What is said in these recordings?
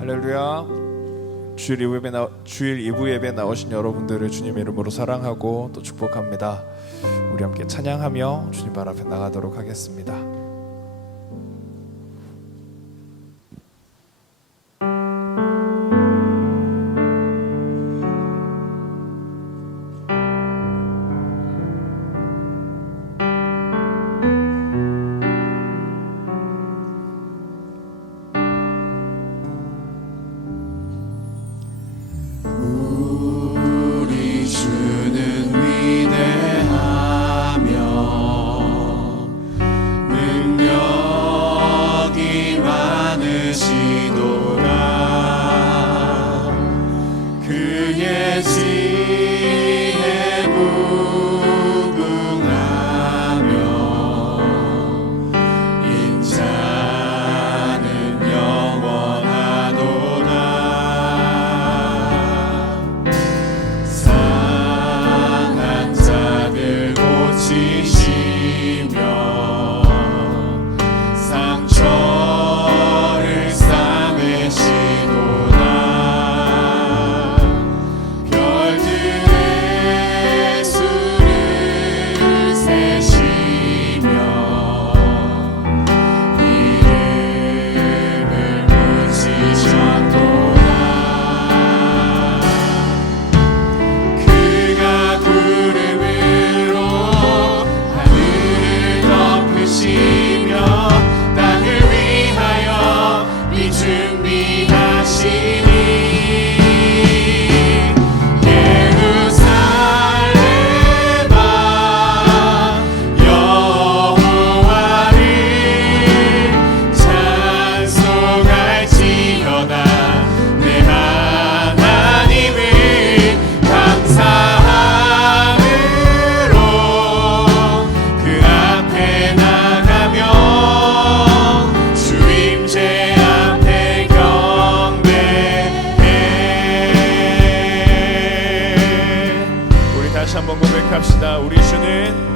할렐루야. 주일 이브 예배 나 주일 이브 예배 나오신 여러분들을 주님 이름으로 사랑하고 또 축복합니다. 우리 함께 찬양하며 주님 발 앞에 나가도록 하겠습니다. 고백합시다. 우리 주는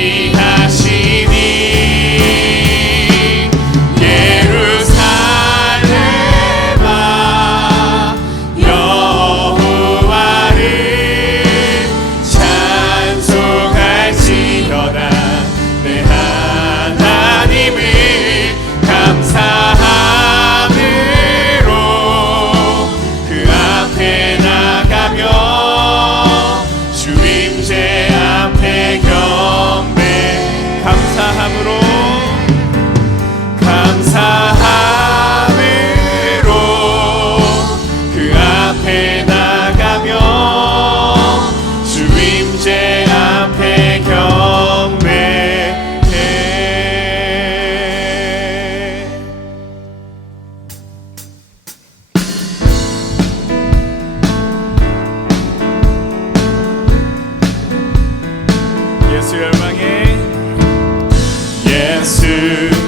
me. 예수 열망에 예수.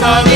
Jerusalem.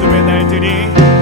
어둠의 날들이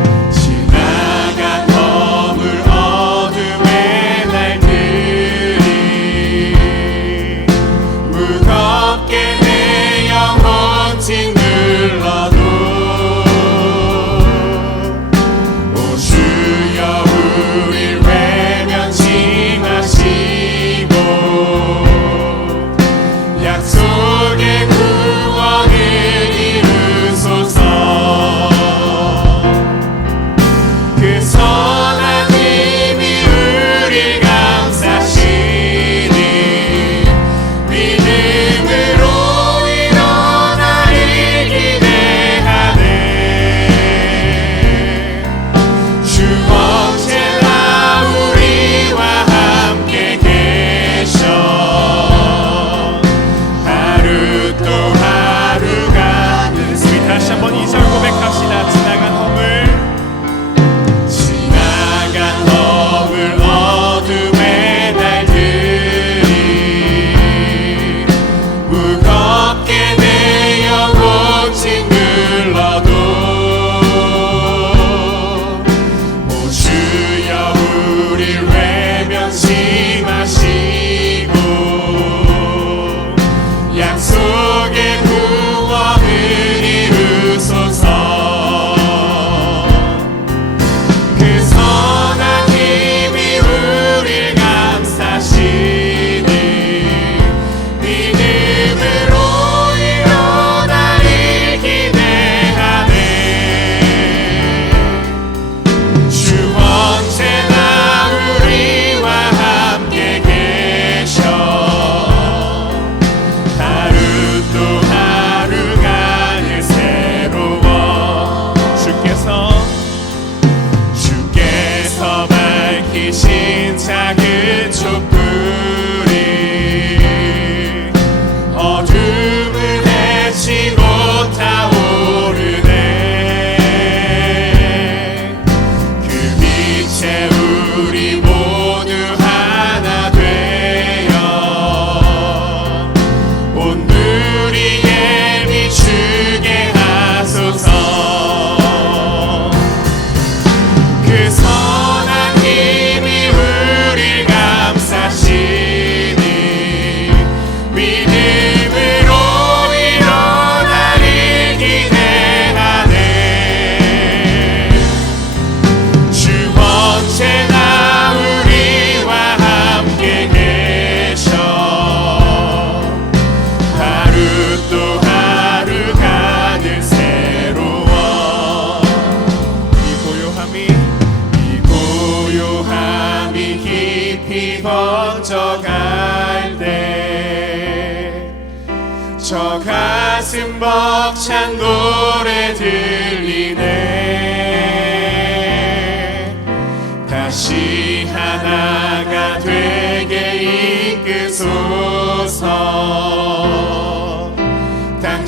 share.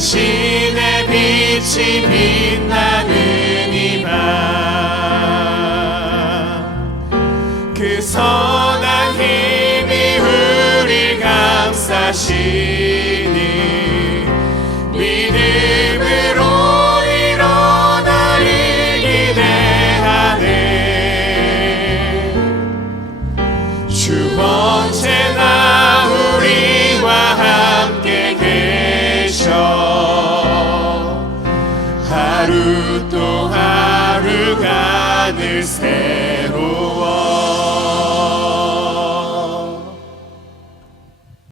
신의 빛이 빛나는 이 밤 그 선한 힘이 우릴 감싸시